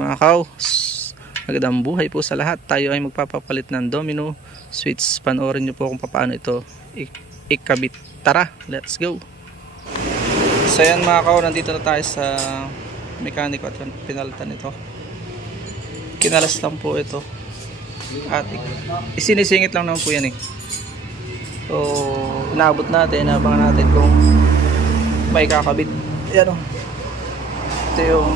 mga kaos, magandang buhay po sa lahat. Tayo ay magpapapalit ng domino switch. Panoorin nyo po kung paano ito ikabit. Tara, let's go. So yan mga kaos, nandito na tayo sa mekaniko at pinalitan ito. Kinalas lang po ito at isinisingit lang naman po yan eh. So inaabot natin, inabangan natin kung may kakabit. Yan o, ito yung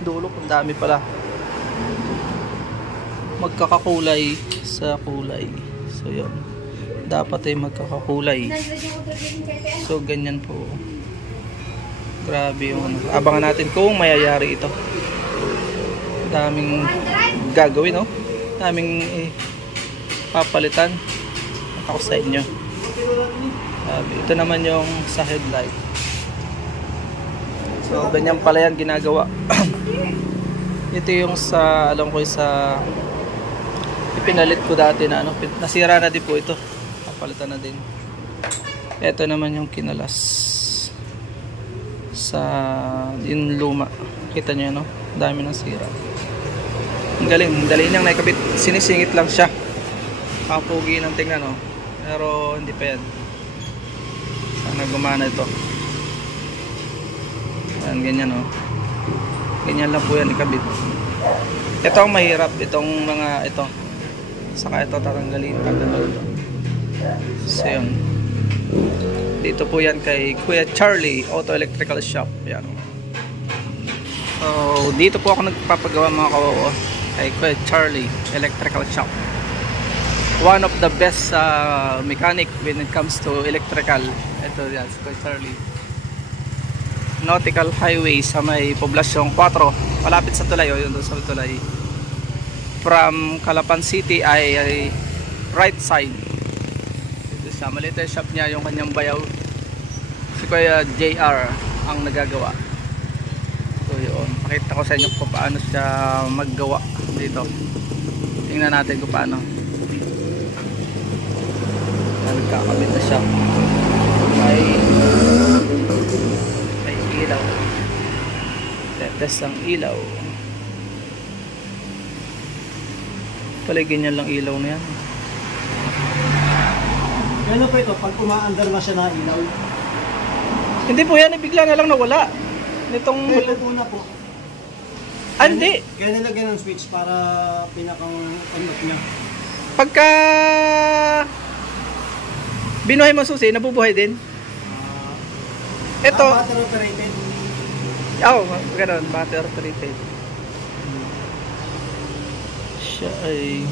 dulo, ang dami pala, magkakakulay sa kulay. So yun, dapat ay magkakakulay. So ganyan po, grabe yung ano. Abangan natin kung mayayari ito. Daming gagawin, no? Daming papalitan. Ako sa inyo. Ito naman yung sa headlight. So ganyan pala yan ginagawa. Ito yung sa, alam ko, sa ipinalit ko dati na ano, nasira na din po ito. Papalitan na din. Ito naman yung kinalas sa yung luma. Kita nyo, no? Dami ng sira. Ang galing, dali niyang naikabit. Sinisingit lang siya. Kapugi ng tingnan, no? Pero hindi pa yan. Sana gumana ito. Yan, ganyan, no? Ganyan lang po yan ikabit. Ito ang mahirap, itong mga ito. Saka ito tatanggalin. So yun, dito po yan kay Kuya Charlie Auto Electrical Shop. Yan. So dito po ako nagpapagawa mga kawawa kay Kuya Charlie Electrical Shop. One of the best mechanic when it comes to electrical. Ito yan, si Kuya Charlie. Nautical Highway sa may Poblacion 4, malapit sa tulay. O yun doon sa tulay. From Calapan City ay right side. Ito siya, maliit yung shop niya, yung kanyang bayaw. Si Kuya JR ang nagagawa. So yun, pakita ko sa inyo kung paano siya maggawa dito. Tingnan natin kung paano. Nagkakabit na siya. May ilaw. Tetes ang ilaw. Pala ganyan lang ilaw na yan. Ano po ito? Pag umaandar na siya na ilaw? Hindi po yan, bigla na lang nawala. Nitong una po. Hindi. Kaya nilagyan ng switch para pinakang unlock niya. Pagka binuhay mo susi, nabubuhay din. Ito. Battery operated. Oo, ganoon, battery operated. Siya ay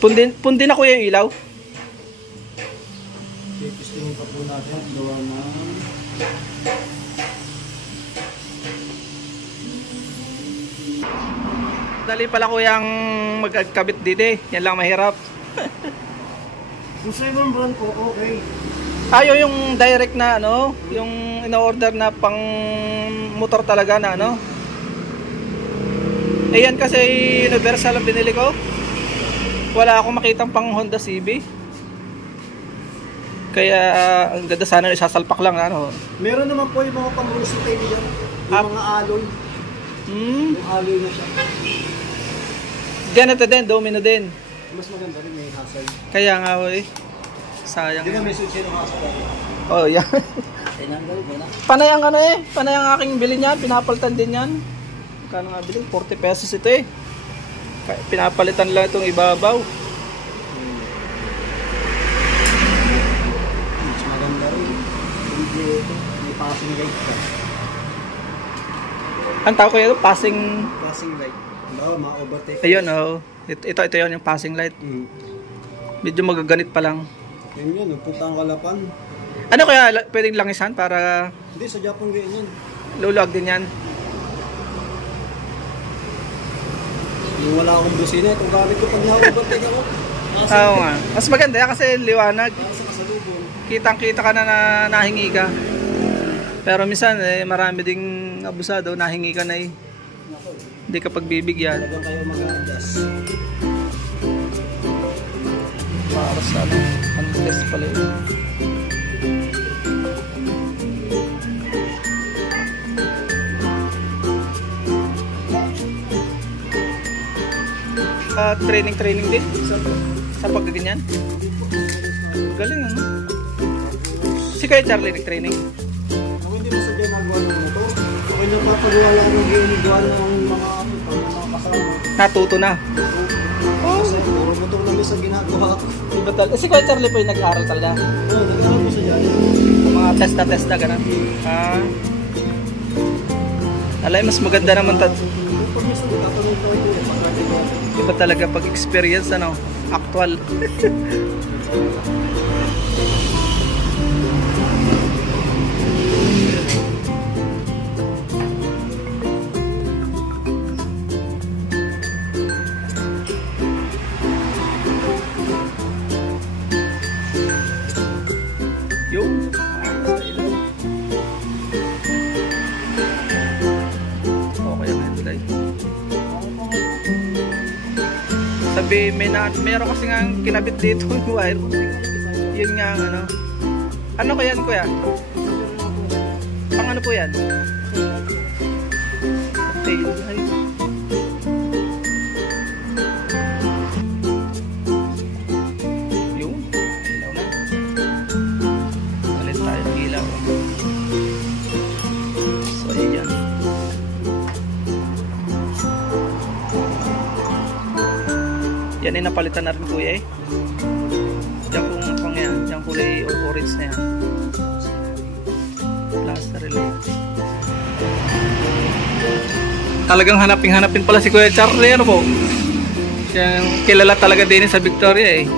pundin na kuya yung ilaw. Testingin pa po natin. Gawa na. Dali pala kuyang magkabit dito eh. Yan lang mahirap. Kung sa ibang brand po, okay. Ayaw yung direct na ano, yung in-order na pang motor talaga na ano. Eh yan kasi universal ang binili ko. Wala akong makitang pang Honda CB. Kaya ang ganda sana isasalpak lang ano. Meron naman po yung mga pang-rusitay diyan. Yung mga alloy. Yung alloy na siya. Ganito din, domino din. Mas maganda rin, may hassle. Kaya nga eh. Sayang. Hindi na may switch yung hassle. Oh, yan. Panay ang ano eh. Panay ang aking bilhin yan. Pinapalitan din yan. Kano nga bilhin? 40 pesos ito eh. Pinapalitan lang itong ibabaw. Mas maganda rin. May passing light ka. Ang tawag ko yun? Passing light. Bawa, ma-overtake. Ayun oh. Ito yun yung passing light. Medyo magaganit pa lang. Yan yan, puntang Calapan. Ano kaya pwedeng langisan para Hindi, sa Japan ganyan yan. luluwag din yan? Yung wala akong busina, itong gamit ko pag na-overtake ako. Oo nga. Mas maganda yan kasi liwanag. Para sa kasalubong. Kitang-kita ka na nahingi ka. Pero minsan marami ding abusado, nahingi ka na eh. Hindi ka pagbibigyan. Talagang kayo mag-adjust. Para sa ano, test pala yun. training din sa pagkaganyan. Galing ano. Si Kuya Charlie nag-training. Kung hindi mo sa ginagawa ng motor, kung napapagawa lang ng ginagawa ng mga kasama. Natuto na. Kasi puro motor lang sa ginagawa ko. Iba talaga. Si Kuya Charlie po yung nag-aaral talaga. Oo, nag-aaral ko sa dyan. Mga test na ganun. Alay, mas maganda naman Pag minsan nagtatanong tayo eh, pag iba talaga pag experience ano, actual. Yung okay naman ito guys. Sabi, meron kasi nga kinabit dito yung wire. Yun nga ano. Ano ko yan kuya? Pang ano po yan? Tail. Ay. Yung ilaw na. Alit tayo ng ilaw. So ayan. Yan ay napalitan na rin kuya eh. Yan kung yan. Yan kulay orange na yan. Plaster relay. Talagang hanapin pala si Kuya Charlie. Ano po? Siyang kilala talaga din sa Victoria eh.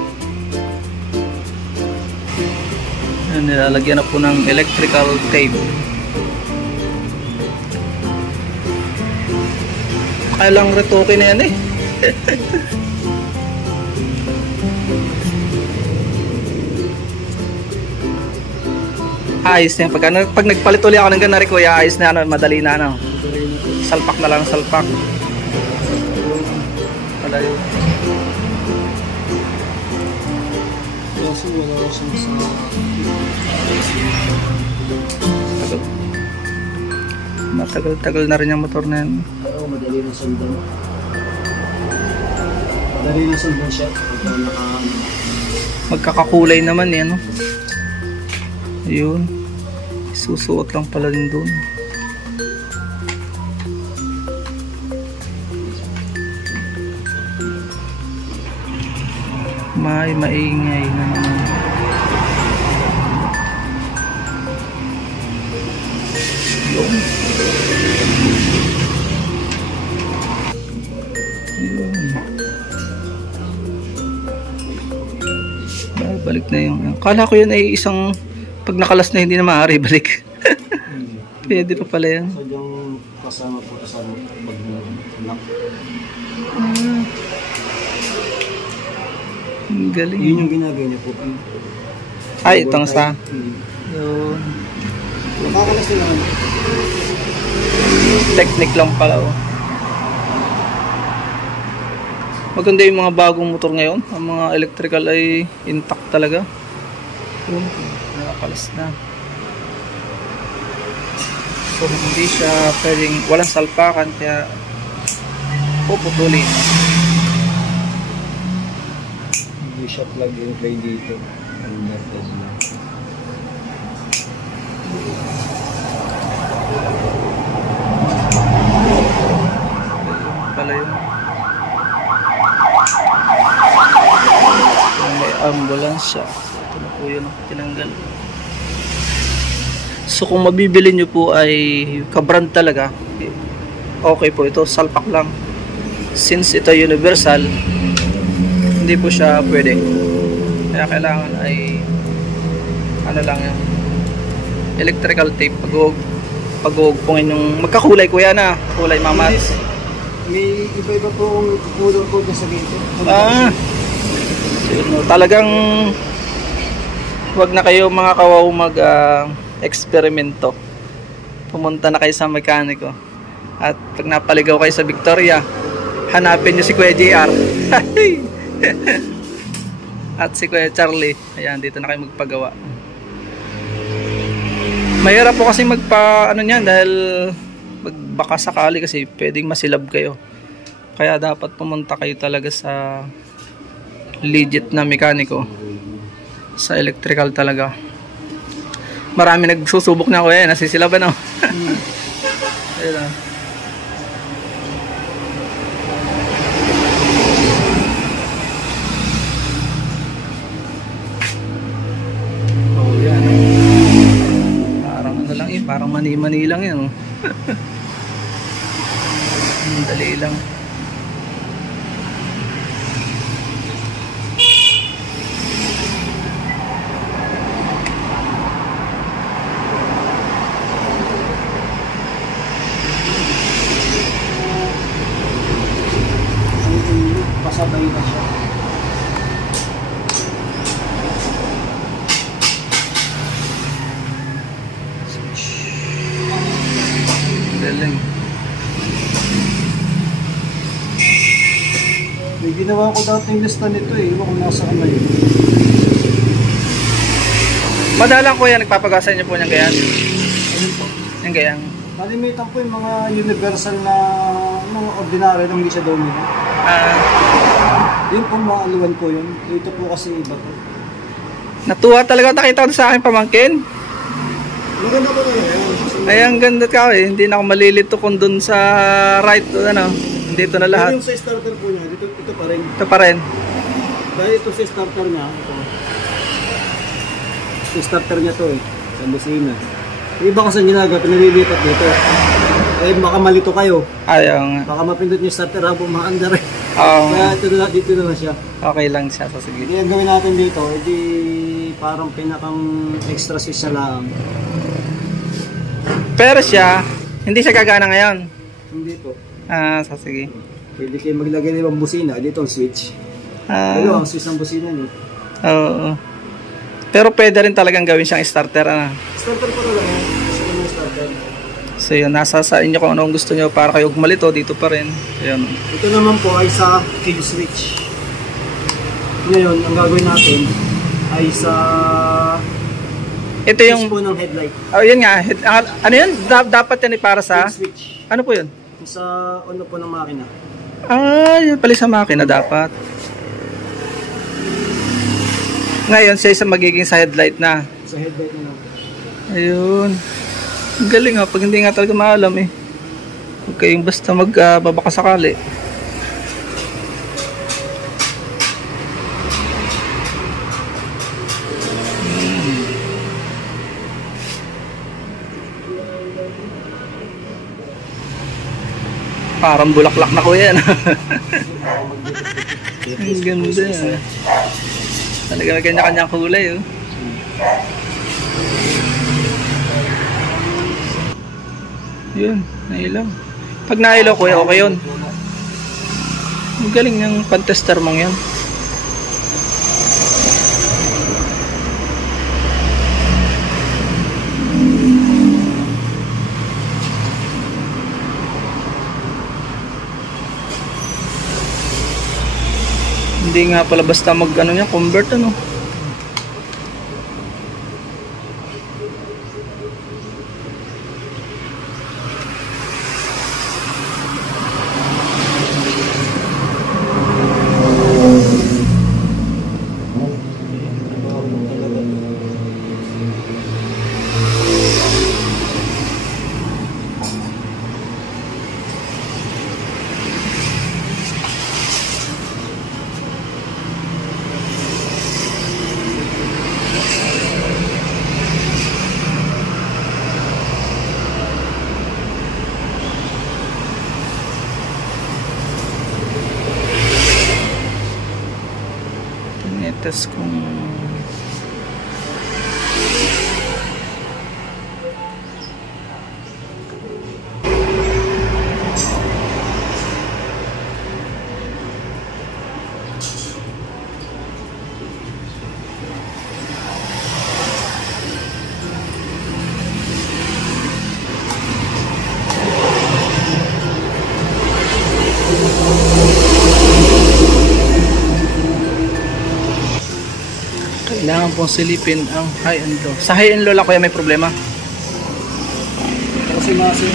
Yan, nilalagyan na po ng electrical tape. Kailang retoke na yan eh. Ayos na yan. Pag nagpalit ulit ako ng ganari kuya, ayos na ano, madali na ano. Salpak na lang, salpak. Wala yun. Kasi wala ko siyang sa... Matagal na rin yung motor na yan. Oo, madali na sundan. Madali na sundan siya. Pagka Magkakakulay naman yan, no? Ayun. Susuot lang pala din doon. Maingay na naman. Yun. Yun. Balik na yung... Kala ko yun ay isang... Pag nakalas na hindi na maaari balik. Pwede pa pala yan. sadyang kasama pag-lock. Ang galing. Yun yung ginagawa niya po. Ay, itong sa... Yun. Nakakalas nila. Technique lang pala. Oh. Maganda yung mga bagong motor ngayon. Ang mga electrical ay intact talaga. Yun. Nakakalas na. So hindi siya pwedeng walang salpakan kaya puputulin. Hindi siya plug and play dito. Inverted na. Pala yun. May ambulance siya. Ito na po yun. Tinanggal. So kung mabibili nyo po ay kabrand talaga, okay po ito, salpak lang. Since ito universal, hindi po siya pwede. Kaya kailangan ay ano lang yung electrical tape. Pag-uugpungin yung magkakulay kuya na, kulay mamats. May iba-iba pong color po sa dito. So, talagang wag na kayo mga kawaw mag eksperimento. Pumunta na kayo sa mekaniko. At pag napaligaw kayo sa Victoria, hanapin nyo si Kuya JR. At si Kuya Charlie. Ayan, dito na kayo magpagawa. Mahirap po kasi magpa ano niyan dahil magbaka sakali kasi pwedeng masilab kayo. Kaya dapat pumunta kayo talaga sa legit na mekaniko. Sa electrical talaga. Marami nagsusubok na ako nasisilaban ako. Ayun na. Oh, yan. Parang ano lang parang mani-mani lang yan. Dali lang. Pasabay na siya. Galing. May ginawa ko dati yung lista nito iwan ko nasa kamay. Madalang ko yan, nagpapagasan niyo po niyang gayang. Ayun po. Yung gayang. Kalimitan po yung mga universal na mga ordinary lang, hindi siya domino. Yun po mga aluwan ko yun. Ito po kasi iba to. Natuwa talaga nakita ko sa akin pamangkin. Maganda po yun. Ay, ang ganda ka hindi na ako malilito kung dun sa right o ano. Dito na lahat. Yung sa starter po niya, ito pa rin. Ito pa rin. Dahil ito sa starter niya, ito. Sa starter niya to sa busina. Yung iba kasi ginagawa, pinalilipat dito. Eh, baka malito kayo. Ayaw nga. Baka mapindot niyo starter habang maandar eh. Oo. Kaya dito na lang siya. Okay lang siya. So, sige. Hindi ang gawin natin dito, edi parang pinakang extra switch na lang. Pero siya, hindi siya gagana ngayon. Hindi po. So, sige. Pwede kayo maglagay ng ibang busina, dito ang switch. Pero ang switch ng busina niyo. Oo. Pero pwede rin talagang gawin siyang starter. Starter pa lang yan. Gusto ko ng starter. So yun, nasa sa inyo kung anong gusto nyo para kayo gumalito, dito pa rin. Ayun. Ito naman po ay sa kill switch. Ngayon, ang gagawin natin ay sa Ito yung po ng headlight. Oh, yun nga. Ano yun? Dapat yan para sa Kill switch. ano po yun? Sa ano po ng makina. Yun pala sa makina dapat. Ngayon siya isa magiging sa headlight na. Sa headlight na lang. Ayun. Ang galing pag hindi nga talaga maalam Huwag kayong basta magbabaka sakali. Parang bulaklak na ko yan. Ang ganda. Talaga may kanya-kanyang kulay Yun, nailaw. Pag nailaw kuya, okay yun. Ang galing ng pan-tester mong yan. Hindi nga pala basta convert test kung kailangan pong silipin ang high and low. Sa high and low lang kuya may problema. Kasi masin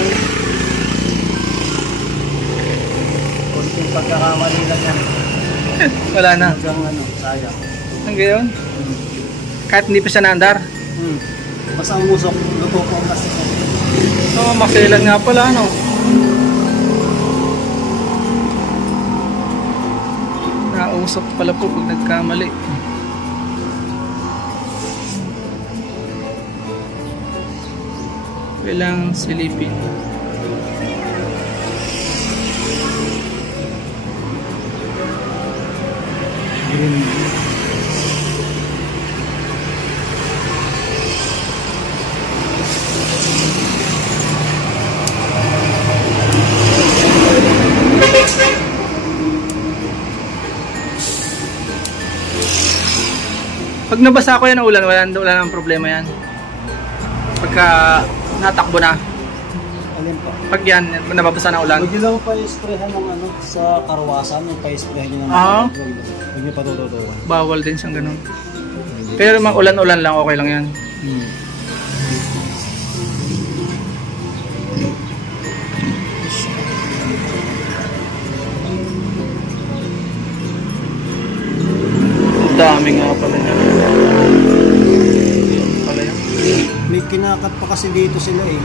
konting pagkakamali lang yan. Wala na. Hanggang ano, sayang. Hanggang gayon? Kahit hindi pa siya naandar? Basta ang usok, luto po ang kasi. Oo, makilan nga pala, ano? Nausok pala po pag nagkamali. Kailangang silipin. Pag nabasa ko yan ng ulan, wala nang problema yan. Pagka natakbo na, Alin pa? pag yan, nababasa ng ulan. Huwag nyo lang pa-sprayhan ng ano, sa karwasan, yung pa-sprayhan nyo ng huwag nyo patututuan. Bawal din siyang ganun. Pero mga ulan-ulan lang, okay lang yan. Dami nga pala niya. Yan pala yan. May kinakat pa kasi dito sila eh.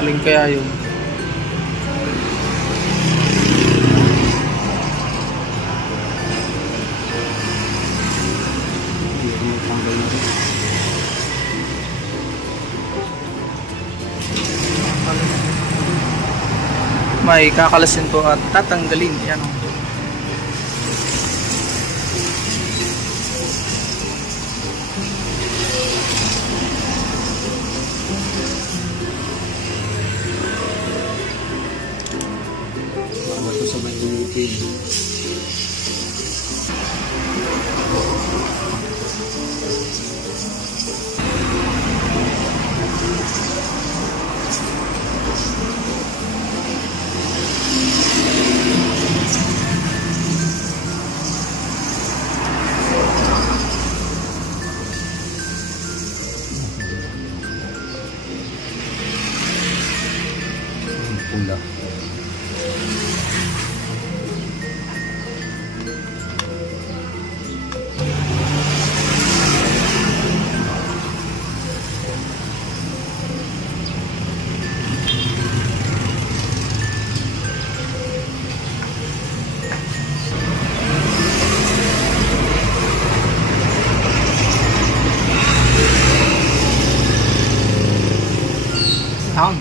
Aling kaya yun. May kakalasin po at tatanggalin. Yan o. Sa Manilikin. Pula.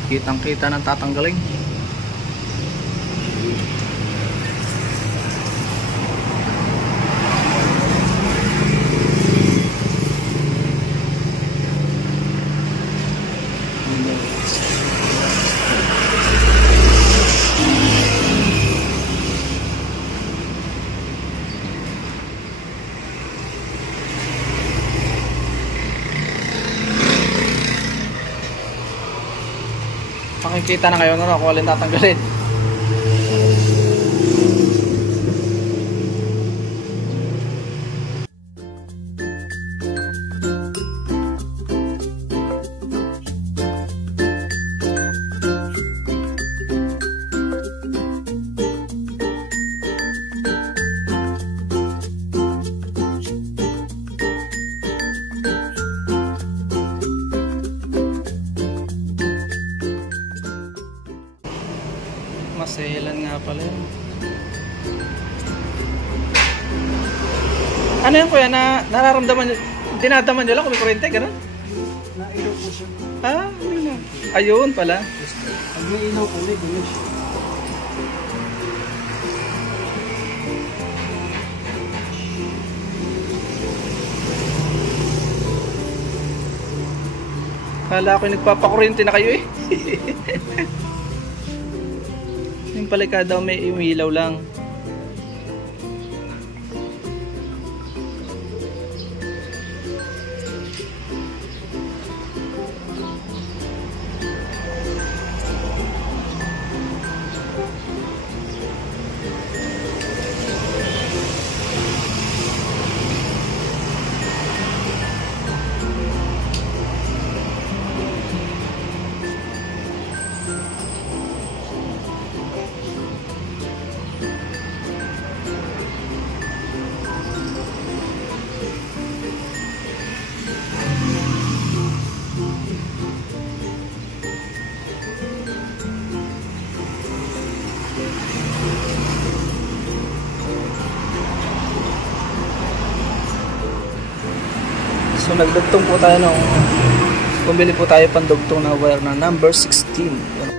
Kitang-kita ng tatanggaling. Makikita na kayo kung alin tatanggalin. Maselan nga pala yun. Ano yan kuya na nararamdaman nyo? Dinadaman nyo lang kung may kuryente, gano'n? Nailaw po siya. Ah, ayun pala. Pag may ilaw po, may gulo siya. Kala ko nagpapakuryente na kayo eh. Yung pala ka daw may umilaw lang. So nagdugtong po tayo nung bumili po tayo pandugtong na wire na number 16.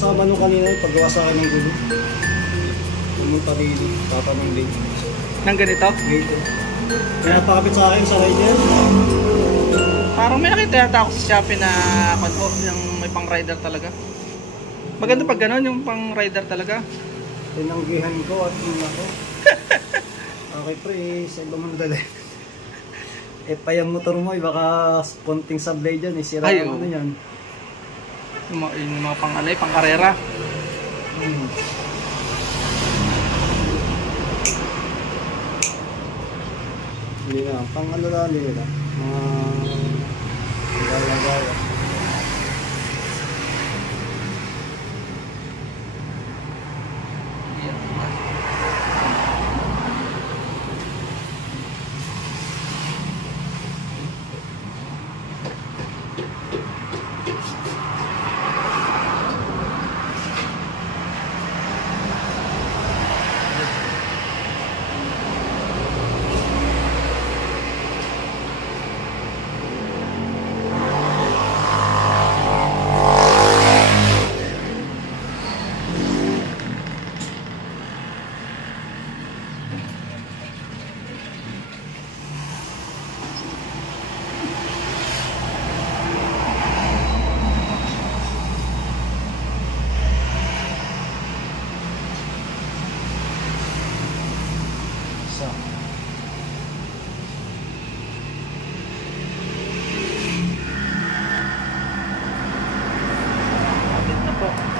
kasama nung kanina yung paggawa sa akin ng gulo. Pumunta dito, papa ng date. Nang ganito? Dito. Kaya pakapit sa akin sa rider. Parang may nakita yata ako sa Shopee na yung may pang rider talaga. Maganda pag gano'n, yung pang rider talaga. Tinanggihan ko at yun ako. Okay pre, sa iba mo nadali. Pa yung motor mo, baka konting sablay dyan, sira Ay, ano yan. Yung mga pang karera. Hindi na, pang ano lang nila. Gaya-gaya.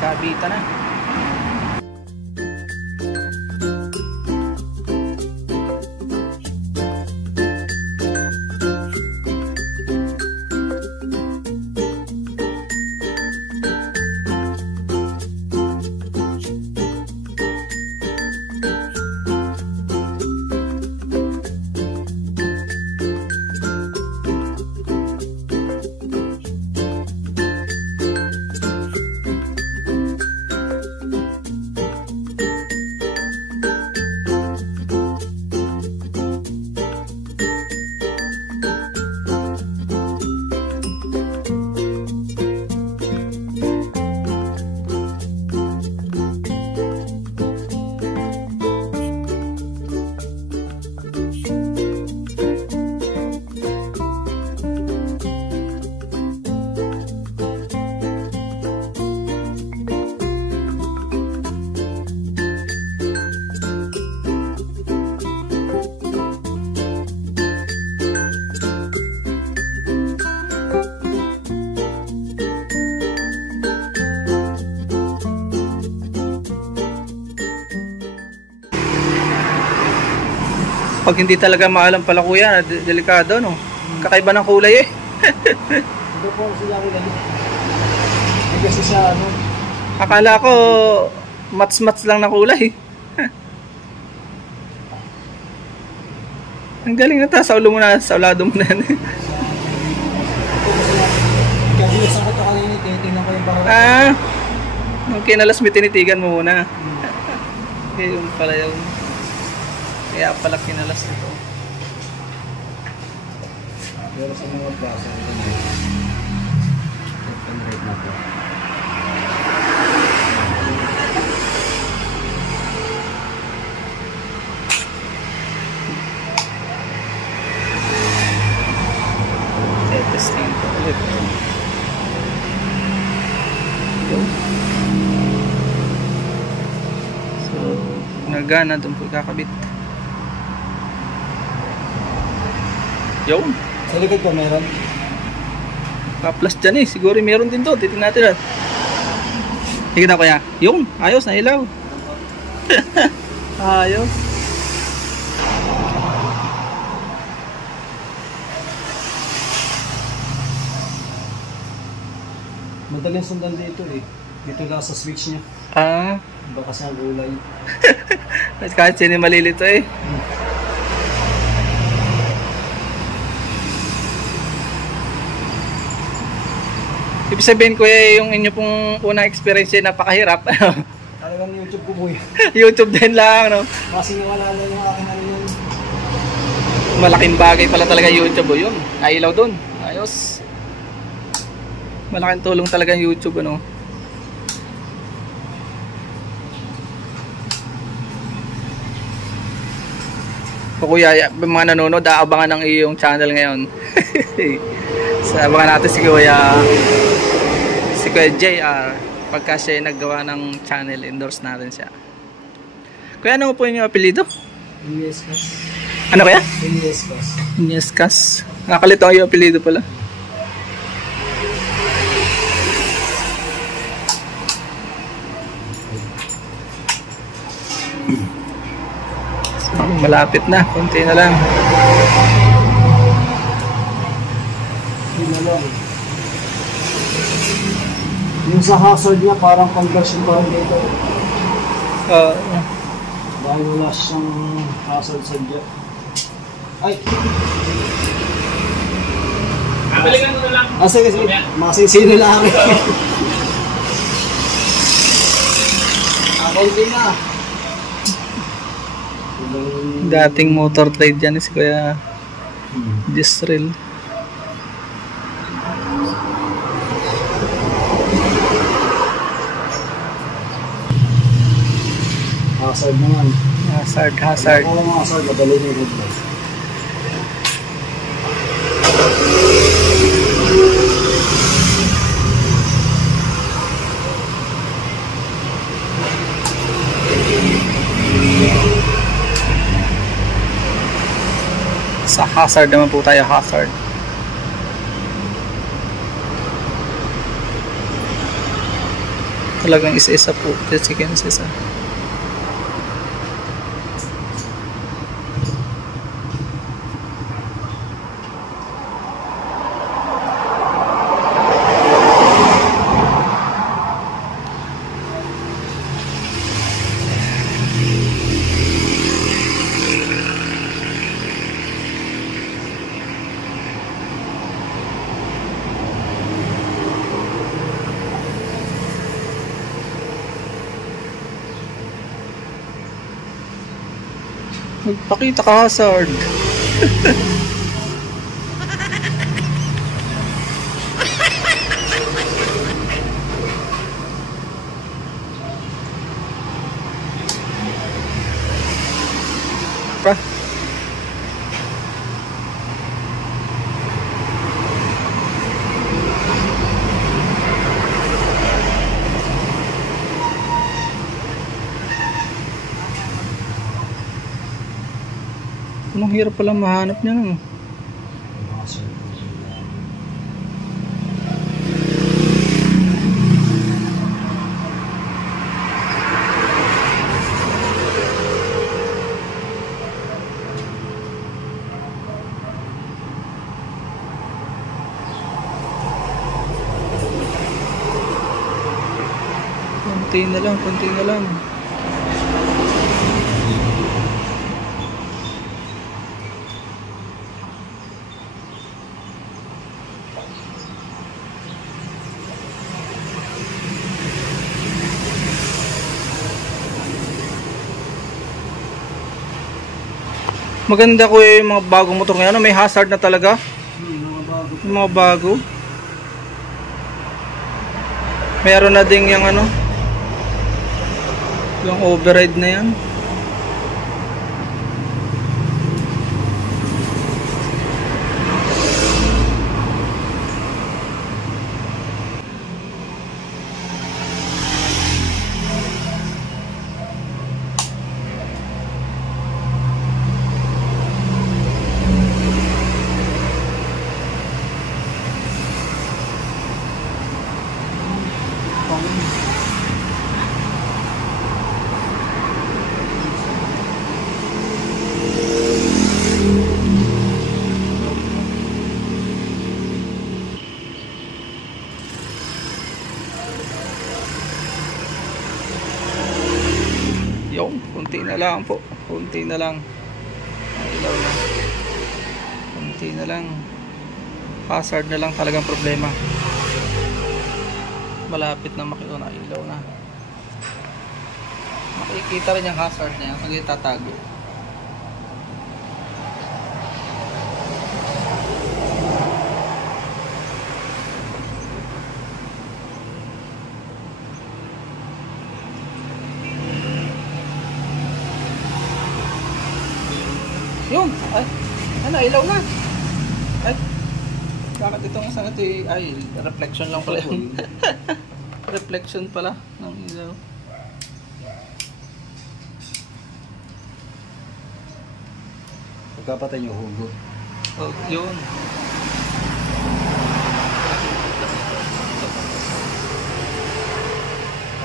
Kabita na. Pag hindi talaga maalam pala kuya, delikado no. Kakaiba ng kulay eh. Ito po sila ko ganito. Kasi sa ano. Akala ko mats-mats lang na kulay. Ang galing na ta, sa ulo mo na, sa ulado mo na yan. Kasi sa ko to kanina, tinitingnan ko yung bawat. Nung kinalas may tinitigan mo muna. Okay, yun pala yun. Kaya pala kinalas nito. Pero sa mga plaza, ito na yun. Right na po. Testing ko ulit. So, nagana doon po kakabit. Yun. Sa likod ko meron? Pa-plus dyan eh. Siguro meron din to. Titignan natin. Sige na kuya. Yung. Ayos na ilaw. Ayos. Madaling sundan dito eh. Dito lang sa switch niya. Iba kasi ang gulay. Kahit sino malilito eh. Ibig sabihin ko yung inyo pong unang experience ay napakahirap. Talagang YouTube ko boy. YouTube din lang, no? Kasi wala na yung akin ano yun. Malaking bagay pala talaga YouTube, yun. Nailaw dun. Ayos. Malaking tulong talaga yung YouTube, ano? O kuya, mga nanonood, aabangan ng iyong channel ngayon. So, abangan natin si Kuya JR. Pagka siya ay naggawa ng channel, endorse natin siya. Kuya, ano po yung apelido? Iniescas. Ano kaya? Iniescas. Iniescas. Nakakalito ang yung apelido pala. So, malapit na. Kunti na lang. Yun na lang. Yung sa hazard niya, parang conversion pa rin dito. Dahil wala siyang hazard sa jet. Ay! Balikan ko na lang. Sige, sige. Masisino lang. Konti na. Dating motor trade yan si Kuya Gisrel. Hazard naman. Hazard. Ako mga hazard, madali na yung good. Sa hazard naman po tayo, hazard. Talagang isa-isa po, seconds isa. Magpakita ka, hazard. Pa. Anong hirap pala mahanap niya no? Konti na lang, konti na lang. Maganda ko yung mga bagong motor ngayon. May hazard na talaga. Mga bago. Yung mga bago. Meron na ding yung ano. Yung override na yan. Yung, kunti na lang po. Kunti na lang. Ilaw na. Kunti na lang. Hazard na lang talagang problema. Malapit na makita na ilaw na. Makikita rin yung hazard na yan. Magtatago. Yun! Ay! Ano, ilaw na! Ay! Bakit itong isang ito ay reflection lang pala yun. reflection pala ng ilaw. Pagkapatay nyo, hugot. Oh, yun.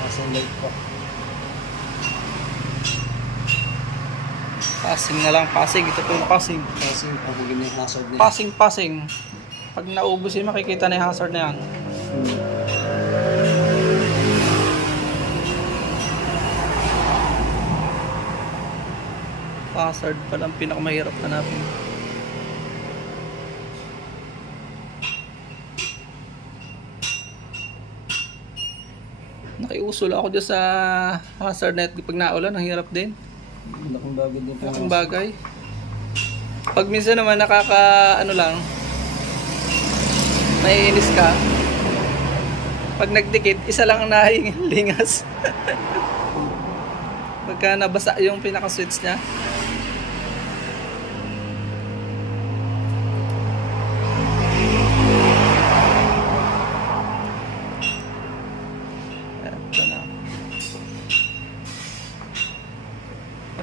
Passing light pa. Passing na lang, passing. Ito po yung passing. Passing, pagiging yung hazard niya. Passing, passing. Pag naubos yun, makikita na yung hazard na yan. Hazard pala ang pinakamahirap hanapin. Nakiusol ako dyan sa hazard net pag naulan, ang hirap din. Malaking bagay din po. Malaking bagay. Pag minsan naman ano lang, naiinis ka. Pag nagdikit, isa lang ang nahingas. Pagka nabasa yung pinaka-switch niya. Ito na.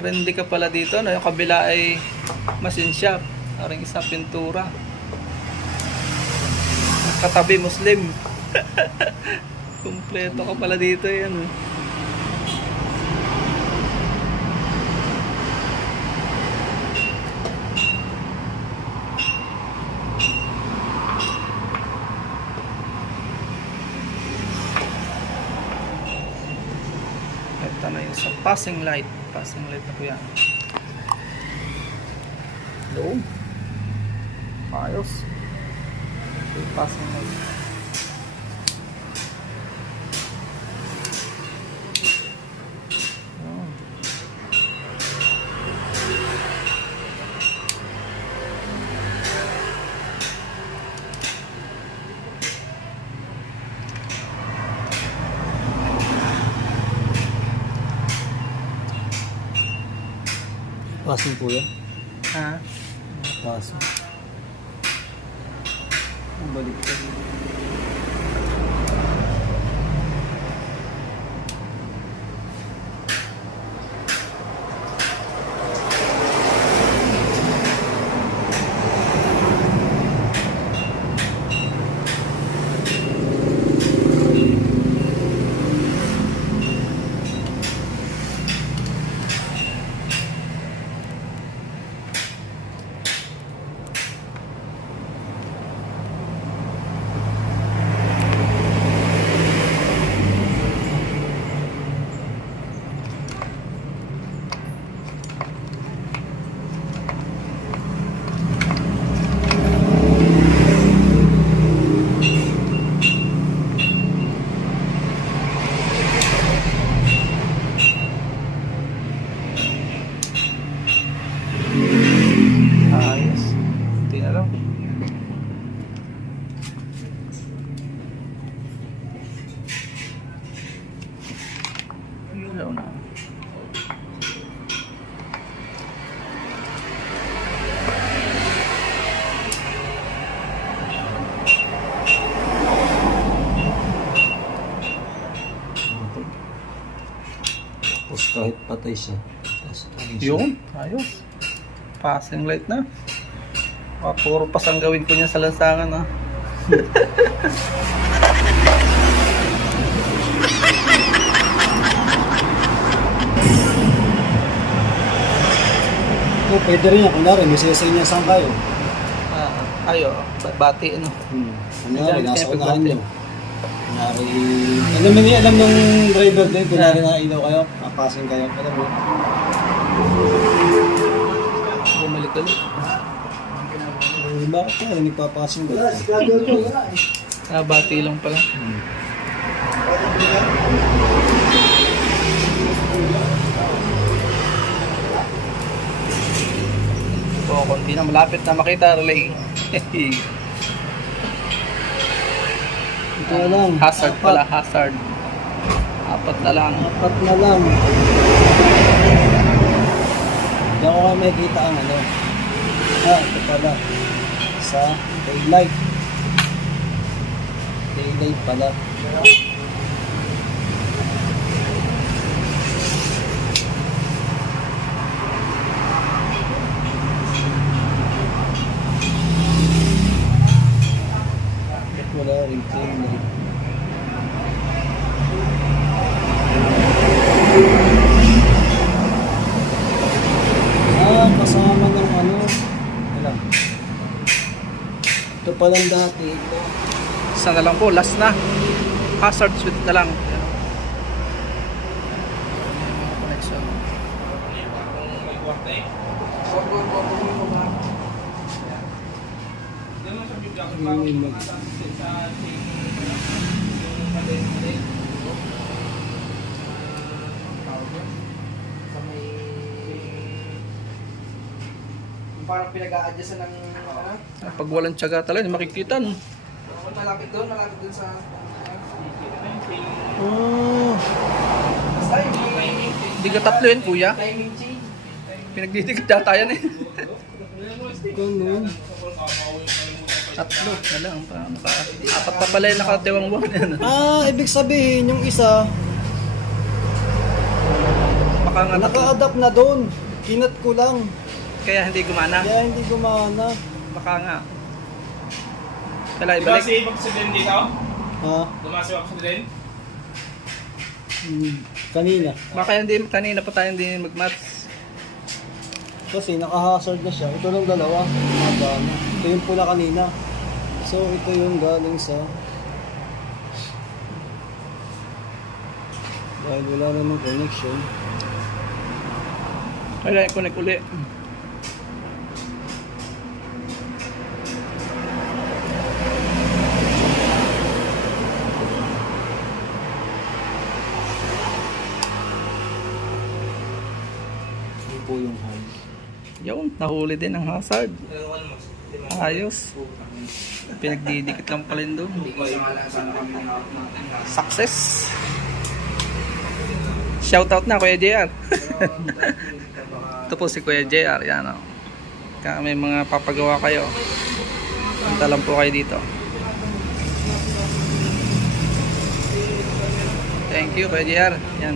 Rendi ka pala dito, no? Yung kabila ay machine shop. Aring isa pintura. Katabi Muslim. Kompleto ka pala dito yan. Ito na yung sa passing light. Passing light na po yan. Hello. Ayos. Yung passing light. Passing po yan. Ha? Passing. Ang balik ka. Ayos. Hindi na lang. Ilaw na. Tapos kahit patay siya. Tapos ano siya. Yun. Ayos. Passing light na. Puro pasang gawin ko niya sa lansangan, ha. Oh, pwede rin yan. Kunwari, may sesay niya saan kayo. Ayo, bati ano. Kunwari, nasa unahan niyo. Kunwari, alam niya, alam ng driver din. Kunwari na ilaw kayo, passing kayo. Alam mo. Bumalik ulit. Bakit ka? Nagpapassing ka. Bati lang pala. So, konti na malapit na makita relay. Ito na lang. Hazard pala, hazard. Apat na lang. Apat na lang. Hindi ako nga makikita ang ano. Ito pala. Sa daylight. Daylight pala. Ito pa lang dati. Ito. Isa na lang po, last na. Hazard switch na lang. Connection. Parang pinag-a-adjust ng Pag walang tiyaga talaga, hindi makikita. No? malapit doon sa Oh. basta yung Hindi ka tatlo yun, kuya. timing change. Pinagdidikit data yan eh. Ganun. Tatlo na lang. Apat pa pala yung nakatiwang-wang yan. Ibig sabihin yung isa, Baka nga tatlo. naka-adapt na doon. Kinat ko lang. Kaya hindi gumana. Kaya hindi gumana. Baka nga. Kailangan Diba ibalik. si Oxygen dito? Ha? Dumasi Oxygen? Kanina. Baka hindi, kanina pa tayo hindi mag-match. Kasi naka-hazard na siya. Ito lang dalawa. Magana. Ito yung pula kanina. So ito yung galing sa... Dahil wala namang connection. Kailangan i-connect uli. Ito po yung hard. Yun, nahuli din ang hazard. Ayos. Pinagdidikit lang pala yun doon. Success. Shoutout na Kuya JR. Ito po si Kuya JR. Yan o. Kaya may mga papagawa kayo. Punta lang po kayo dito. Thank you Kuya JR. Yan.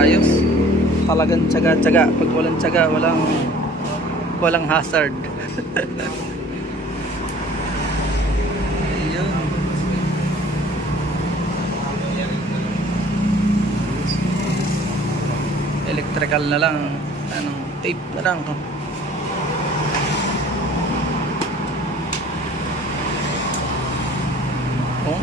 Ayos. Talagang tsaga-tsaga. Pag walang tsaga, walang hazard. Ayun. Electrical na lang. Anong tape na lang. Oh.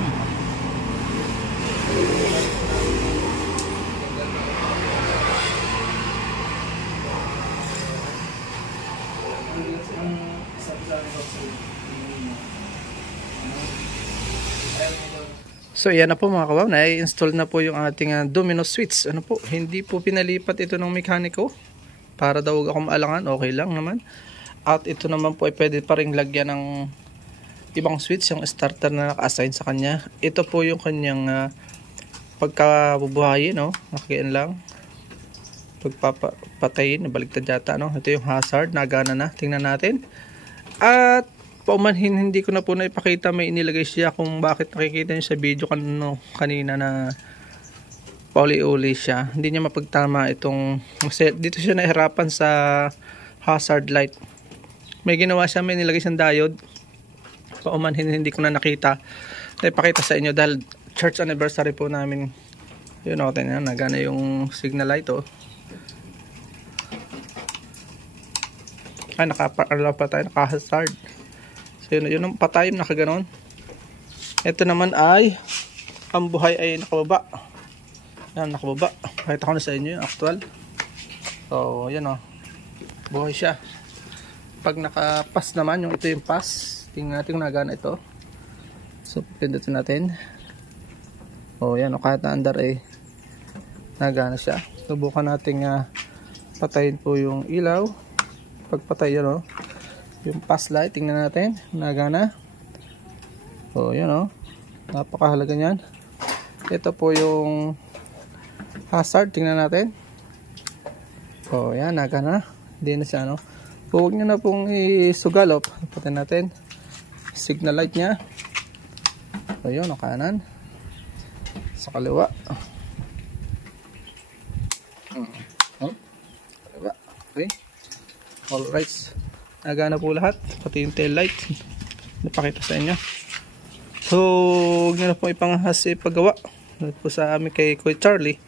So yan na po mga kawaw, na-install na po yung ating domino switch. Ano po, hindi po pinalipat ito ng mekaniko para daw ako maalangan, okay lang naman. At ito naman po ay pwede pa rin lagyan ng ibang switch, yung starter na naka-assign sa kanya. Ito po yung kanyang pagkabubuhayin, no? Nakikian lang. Pagpapatayin, nabaligtad yata, no? Ito yung hazard, nagana na, tingnan natin. At paumanhin, hindi ko na po naipakita, may inilagay siya kung bakit nakikita niyo sa video kanina na pauli-uli siya. Hindi niya mapagtama itong, dito siya nahirapan sa hazard light. May ginawa siya, may nilagay siyang diode. Paumanhin, hindi ko na nakita. Naipakita sa inyo dahil church anniversary po namin. Yun o, tingnan, nagana yung signal light o. Naka-hazard pa tayo, naka-hazard. So yun ang patay, nakaganon. Ito naman ay ang buhay ay nakababa. Yan, nakababa. Pakita ko na sa inyo yung actual. So yan o, buhay siya. Pag nakapas naman, yung ito yung pass, tingnan natin kung nagana ito. So pindutin natin. O yan o, kahit na andar ay nagana siya. Subukan natin patayin po yung ilaw. Pagpatay yan o, yung pass light, tingnan natin, nagana. So yan o, napakahalaga niyan. Ito po yung hazard, tingnan natin. So yan, nagana. Hindi na siya, no. Huwag nyo na pong isugalop. Patayin natin signal light nya. So yun, o kanan, sa kaliwa. Kaliwa, okay. Alright, nagana po lahat, pati yung tail light. Napakita sa inyo. So huwag nyo na po ipangahas paggawa po sa amin kay Kuya Charlie.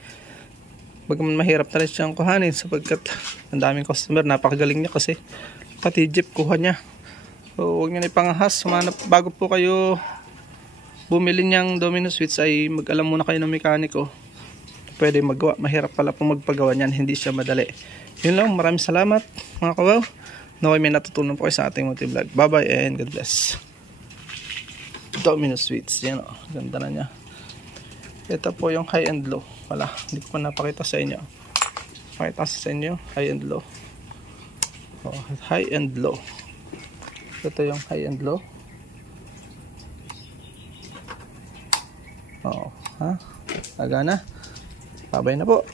Bagaman mahirap na rin siyang kuhanin sapagkat ang daming customer, napakagaling niya kasi pati jeep kuha niya. So huwag niyo na ipangahas, bago po kayo bumili niyang domino switch ay mag-alam muna kayo ng mekaniko. Pwede magawa, mahirap pala po magpagawa niyan, hindi siya madali. Yun lang, maraming salamat mga kawaw. Naway may natutunan po kayo sa ating multi-vlog. Bye bye and God bless. Domino switch, yan o, ganda na niya. Ito po yung high and low. Wala, hindi ko pa napakita sa inyo. Pakita sa inyo, high and low. Oh, high and low. Ito yung high and low. Oo, ha? Aga na. Babay na po.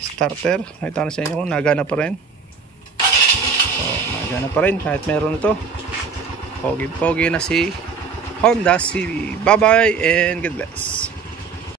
Starter, nakita na sa inyo kung nagana pa rin. Oh, nagana pa rin kahit meron ito. Pogi-pogi na si Honda Civic. Bye bye and God bless.